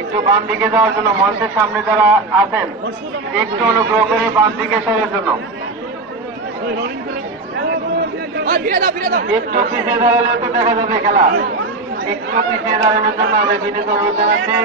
একটু বাম দিকে যাওয়ার জন্য মঞ্চের সামনে যারা আছেন একটু অনুগ্রহ করে বাম দিকে সরার জন্য একটু পিছিয়ে দাঁড়ালে তো দেখা যাবে খেলা একটু পিছিয়ে দাঁড়ানোর জন্য আমি বিনীত অনুরোধ জানাচ্ছি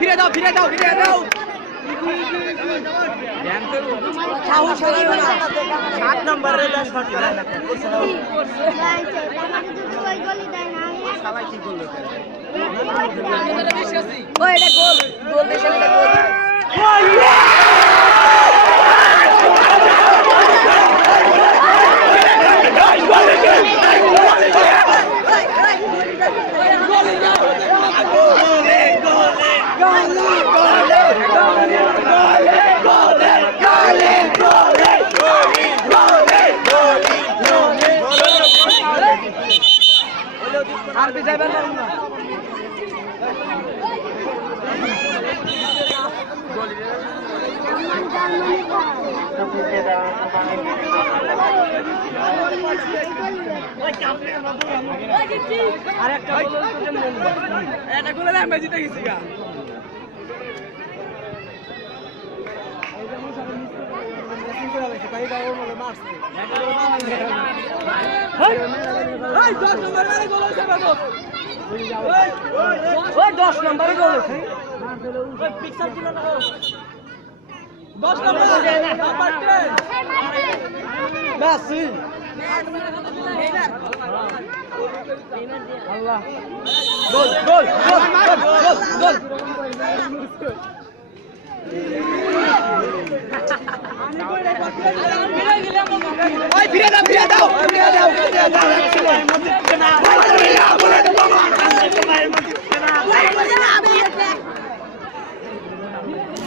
ফিরে দাও ফিরে দাও ফিরে দাও 7 নম্বরে